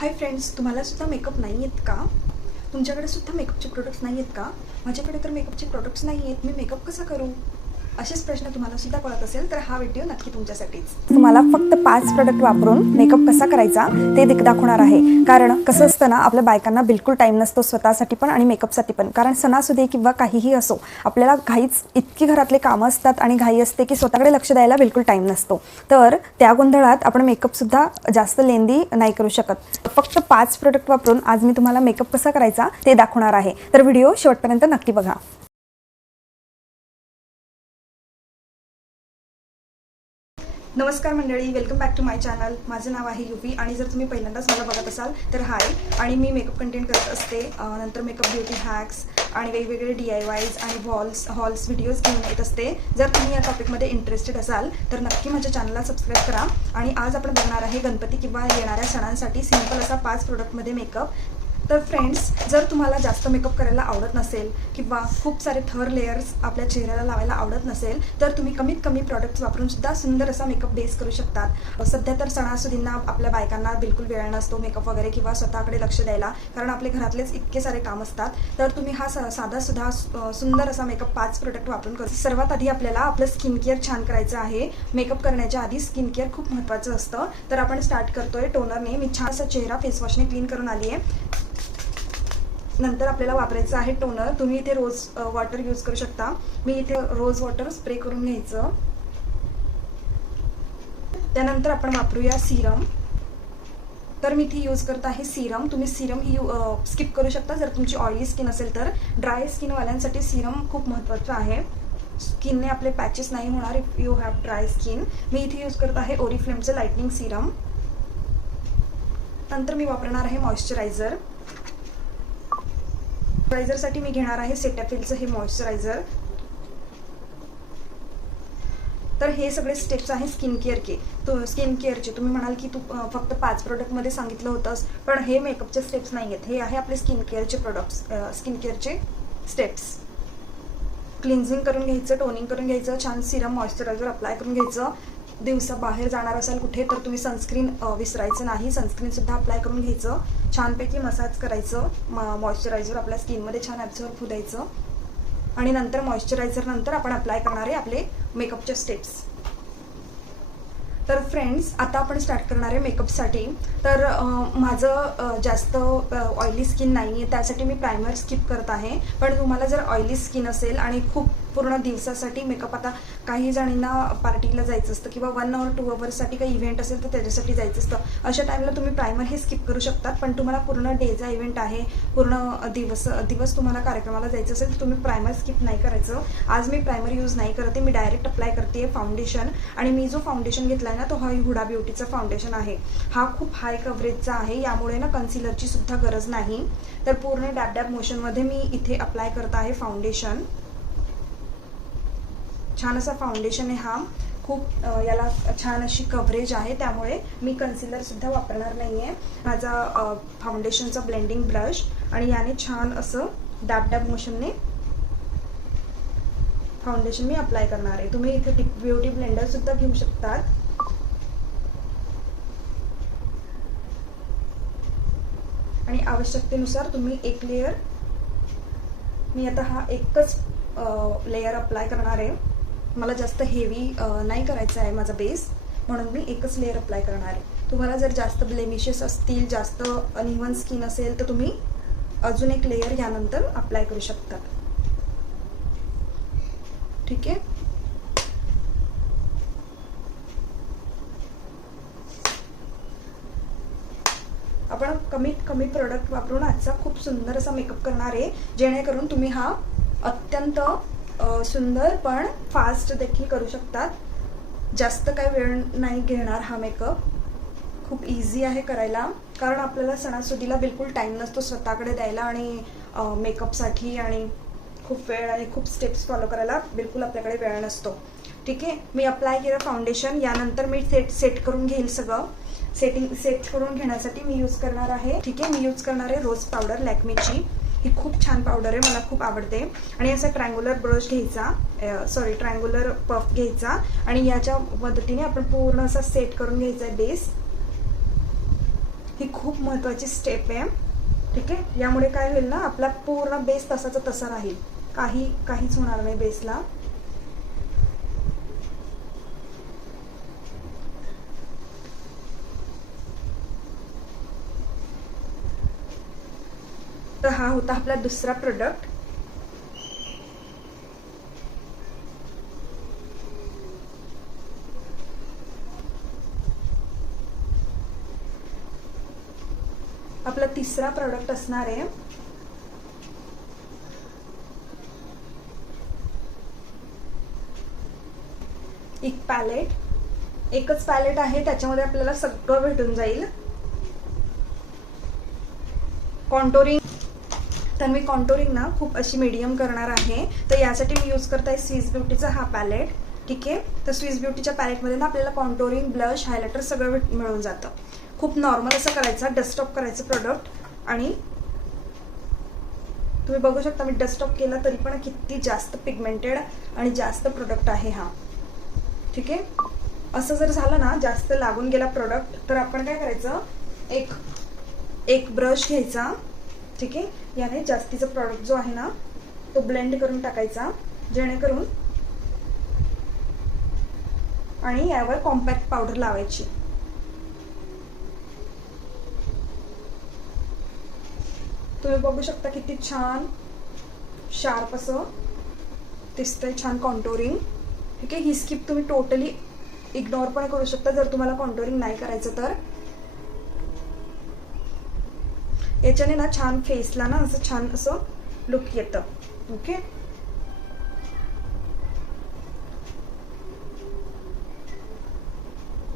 Hi friends, तुम्हाला सुद्धा makeup नाही आहेत का? तुमच्याकडे सुद्धा मेकअपचे प्रोडक्ट्स नाही आहेत का? माझ्याकडे तर मेकअपचे प्रोडक्ट्स नाही आहेत, मी मेकअप कसा करू? असेच प्रश्न तुम्हाला सुद्धा कळत असेल तर हा व्हिडिओ नक्की तुमच्यासाठीच. तुम्हाला फक्त 5 प्रोडक्ट वापरून मेकअप कसा करायचा ते दाखवणार आहे. कारण कसं असतं ना, आपल्या बायकांना बिलकुल टाइम नसतो स्वतःसाठी पण आणि मेकअपसाठी पण. कारण सणासुदी किंवा काहीही असो, आपल्याला घाईच इतकी घरातले कामं असतात आणि घाई असते की स्वतःकडे लक्ष द्यायला बिलकुल टाइम नसतो. तर त्या गोंधळात आपण मेकअप सुद्धा जास्त लेंदी नाही करू शकत. फक्त 5 प्रोडक्ट वापरून आज मी तुम्हाला मेकअप कसा करायचा ते दाखवणार आहे. तर व्हिडिओ शेवटपर्यंत नक्की बघा. नमस्कार मंडळी, welcome back to my channel. माझं नाव आहे युपी आणि जर तुम्ही पहिल्यांदाच मला बघत असाल तर हाय. आणि मी मेकअप कंटेंट करत असते, नंतर मेकअप ब्युटी हॅक्स आणि वेगवेगळे DIYs आणि हॉल्स व्हिडिओज घेऊन येत असते. जर तुम्ही या टॉपिकमध्ये इंटरेस्टेड असाल तर नक्की माझ्या चॅनलला सबस्क्राईब करा. आणि आज आपण बघणार आहे गणपती किंवा येणाऱ्या सणांसाठी सिंपल असा 5 प्रोडक्टमध्ये मेकअप. तर फ्रेंड्स, जर तुम्हाला जास्त मेकअप करायला आवडत नसेल किंवा खूप सारे थर लेयर्स आपल्या चेहऱ्याला लावायला आवडत नसेल तर तुम्ही कमीत कमी प्रॉडक्ट्स वापरून सुद्धा सुंदर असा मेकअप बेस करू शकतात. सध्या तर सणासुदींना आपल्या बायकांना बिलकुल वेळ नसतो मेकअप वगैरे किंवा स्वतःकडे लक्ष द्यायला, कारण आपले घरातलेच इतके सारे काम असतात. तर तुम्ही हा साधा सुद्धा सुंदर असा मेकअप 5 प्रोडक्ट वापरून करू. सर्वात आधी आपल्याला आपलं स्किन केअर छान करायचं आहे. मेकअप करण्याच्या आधी स्किन केअर खूप महत्त्वाचं असतं. तर आपण स्टार्ट करतोय टोनरने. मी छान असा चेहरा फेसवॉशने क्लीन करून आली आहे. नंतर आपल्याला वापरायचं आहे टोनर. तुम्ही इथे रोज वॉटर यूज करू शकता. मी इथे रोज वॉटर स्प्रे करून घ्यायचं. त्यानंतर आपण वापरूया सिरम. तर मी इथे यूज करत आहे सिरम. तुम्ही सिरम ही स्किप करू शकता जर तुमची ऑइली स्किन असेल तर. ड्राय स्किनवाल्यांसाठी सिरम खूप महत्त्वाचं आहे. स्किनने आपले पॅचेस नाही होणार if you have dry skin. मी इथे यूज करत आहे ओरिफ्लेमचं लाइटनिंग सिरम. नंतर मी वापरणार आहे मॉइश्चरायझर. मॉइश्चरायझरसाठी मी घेणार आहे सेटॅफिलचं हे मॉइश्चरायझर. तर हे सगळे स्टेप्स आहे स्किन केअरचे. तुम्ही म्हणाल की तू फक्त 5 प्रोडक्टमध्ये सांगितलं होतंस, पण हे मेकअपचे स्टेप्स नाही आहेत. हे आहे आपले स्किन केअरचे स्टेप्स. क्लिन्झिंग करून घ्यायचं, टोनिंग करून घ्यायचं, छान सिरम मॉइश्चरायझर अप्लाय करून घ्यायचं. दिवसा बाहेर जाणार असाल कुठे तर तुम्ही सनस्क्रीन विसरायचं नाही. सनस्क्रीनसुद्धा अप्लाय करून घ्यायचं. छानपैकी मसाज करायचं. मॉइश्चरायझर आपल्या स्किनमध्ये छान ॲब्झॉर्ब होऊ द्यायचं. आणि नंतर मॉइश्चरायझर नंतर आपण अप्लाय करणारे आपले मेकअपचे स्टेप्स. तर फ्रेंड्स, आता आपण स्टार्ट करणार आहे मेकअपसाठी. तर माझं जास्त ऑइली स्किन नाही आहे, त्यासाठी मी प्रायमर स्किप करत आहे. पण तुम्हाला जर ऑइली स्किन असेल आणि खूप पूर्ण दिवसासाठी मेकअप, आता काही जणींना पार्टीला जायचं असतं किंवा 1 or 2 अवर्ससाठी काही इव्हेंट असेल तर त्याच्यासाठी जायचं असतं, अशा टाईमला तुम्ही प्रायमर हे स्किप करू शकतात. पण तुम्हाला पूर्ण डेचा इव्हेंट आहे, पूर्ण दिवस तुम्हाला कार्यक्रमाला जायचं असेल तर तुम्ही प्रायमर स्किप नाही करायचं. आज मी प्रायमर यूज नाही करते, मी डायरेक्ट अप्लाय करते फाउंडेशन. आणि मी जो फाउंडेशन घेतला आहे ना, तो हा हुडा ब्युटीचा फाउंडेशन आहे. हा खूप हाय कव्हरेजचा आहे, यामुळे ना कन्सिलरची सुद्धा गरज नाही. तर पूर्ण डॅब मोशनमध्ये मी इथे अप्लाय करत आहे फाउंडेशन. छान असा फाउंडेशन आहे हा. खूप याला छान अशी कव्हरेज आहे, त्यामुळे मी कन्सिलर सुद्धा वापरणार नाही आहे. माझा फाउंडेशनचा ब्लेंडिंग ब्रश आणि याने छान असं डॅब मोशनने फाउंडेशन मी अप्लाय करणार आहे. तुम्ही इथे ब्युटी ब्लेंडर सुद्धा घेऊ शकतात. आणि आवश्यकतेनुसार तुम्ही एक लेयर, मी आता हा एकच लेयर अप्लाय करणार आहे. मला जास्त हेवी नाही करायचं आहे माझा बेस, म्हणून मी एकच लेयर अप्लाय करणार आहे. तुम्हाला जर जास्त ब्लेमिशेस असतील, जास्त अनइव्हन स्किन असेल तर तुम्ही अजून एक लेयर यानंतर अप्लाय करू शकता. ठीक आहे. आपण कमीत कमी प्रोडक्ट वापरून आजचा खूप सुंदर असा मेकअप करणार आहे, जेणेकरून तुम्ही हा अत्यंत सुंदर पण फास्ट देखील करू शकतात. जास्त काही वेळ नाही घेणार हा मेकअप. खूप इझी आहे करायला, कारण आपल्याला सणासुदीला बिलकुल टाईम नसतो स्वतःकडे द्यायला आणि मेकअपसाठी, आणि खूप वेळ आणि खूप स्टेप्स फॉलो करायला बिलकुल आपल्याकडे वेळ नसतो. ठीक आहे. मी अप्लाय केलं फाउंडेशन. यानंतर मी सेट करून घेईल सगळं. सेट करून घेण्यासाठी मी यूज करणार आहे, ठीक आहे, मी यूज करणार आहे रोज पावडर लॅक्मेची. ही खूप छान पावडर आहे, मला खूप आवडते. आणि असा ट्रायंग्युलर ब्रश घ्यायचा, ट्रायंग्युलर पफ घ्यायचा आणि याच्या मदतीने आपण पूर्ण असा सेट करून घ्यायचा आहे बेस. ही खूप महत्त्वाची स्टेप आहे. ठीक आहे, यामुळे काय होईल ना, आपला पूर्ण बेस तसाचा तसा राहील, काहीच होणार नाही बेसला. तर हा होता आपला दुसरा प्रोडक्ट. आपला तिसरा प्रोडक्ट असणार आहे एक पॅलेट. एकच पॅलेट आहे, त्याच्यामध्ये आपल्याला सगळं भेटून जाईल. कॉन्टोरिंग, तर मी कॉन्टोरिंग ना खूप अशी मीडियम करणार आहे, तर यासाठी मी यूज करत आहे स्विस ब्युटीचा हा पॅलेट. ठीक आहे, तर स्विस ब्युटीच्या पॅलेटमध्ये ना आपल्याला कॉन्टोरिंग, ब्लश, हायलायटर सगळं मिळून जातं. खूप नॉर्मल असं करायचं, डस्टअप करायचं प्रोडक्ट. आणि तुम्ही बघू शकता मी डस्टअप केला तरी पण किती जास्त पिगमेंटेड आणि जास्त प्रोडक्ट आहे हा. ठीक आहे, असं जर झालं ना, जास्त लागून गेला प्रोडक्ट, तर आपण काय करायचं, एक ब्रश घ्यायचा. ठीक आहे, याने जास्तीचा प्रोडक्ट जो आहे ना तो ब्लेंड करून टाकायचा, जेणेकरून, आणि यावर कॉम्पॅक्ट पावडर लावायची. तुम्ही बघू शकता किती छान शार्प असं दिसतंय, छान कॉन्टोरिंग. ठीक आहे, ही स्किप तुम्ही टोटली इग्नोर पण करू शकता जर तुम्हाला कॉन्टोरिंग नाही करायचं तर. याच्याने ना छान फेसला ना असं छान असं लुक येतं. ओके,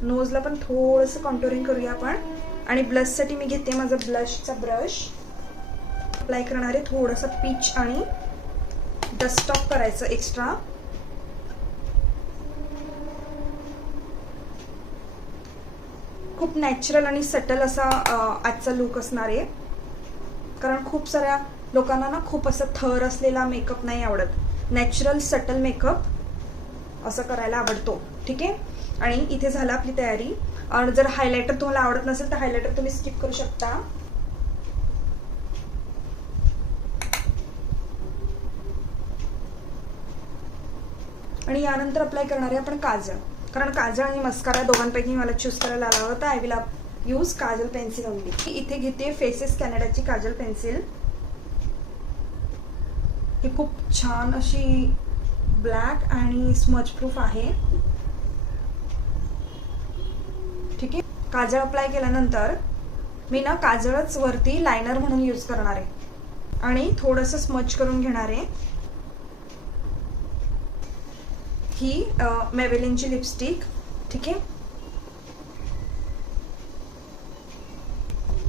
नोजला पण थोडंसं कॉन्टोरिंग करूया आपण. आणि ब्लशसाठी मी घेते माझा ब्लशचा ब्रश. अप्लाय करणारे थोडंसं पीच आणि डस्ट ऑफ करायचं एक्स्ट्रा. खूप नॅचरल आणि सटल असा आजचा लुक असणार आहे, कारण खूप साऱ्या लोकांना ना खूप असं थर असलेला मेकअप नाही आवडत. नॅचरल सटल मेकअप असं करायला आवडतो. ठीक आहे, आणि इथे झालं आपली तयारी. आणि जर हायलायटर तुम्हाला आवडत नसेल तर हायलायटर तुम्ही स्किप करू शकता. आणि यानंतर अप्लाय करणार आहे आपण काजळ, कारण काजळ आणि मस्कारा दोघांपैकी मला चूज करायला आला होता. I will use Kajal pencil only. इथे घेते फेसेस कॅनडाची काजल पेन्सिल. ही खूप छान अशी ब्लॅक आणि स्मच प्रूफ आहे. ठीक आहे, काजळ अप्लाय केल्यानंतर मी ना काजळच वरती लायनर म्हणून यूज करणार आहे आणि थोडंसं स्मच करून घेणार आहे. ही मेबेलिनची लिपस्टिक. ठीक आहे,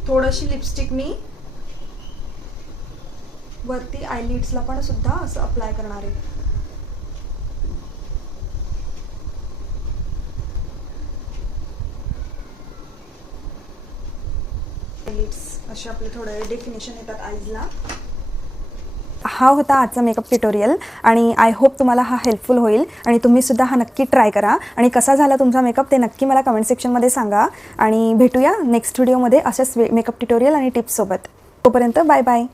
थोडीशी लिपस्टिक मी वरती आयलिड्सला पण सुद्धा असं अप्लाय करणार आहे. आयलिड्स असे आपले थोडे डेफिनेशन येतात आईजला. हा होता आजचा मेकअप ट्युटोरियल आणि आय होप तुम्हाला हा हेल्पफुल होईल आणि तुम्ही सुद्धा हा नक्की ट्राय करा. आणि कसा झाला तुमचा मेकअप ते नक्की मला कमेंट सेक्शनमध्ये सांगा. आणि भेटूया नेक्स्ट व्हिडिओमध्ये अशाच मेकअप ट्युटोरियल आणि टिप्ससोबत. तोपर्यंत बाय बाय.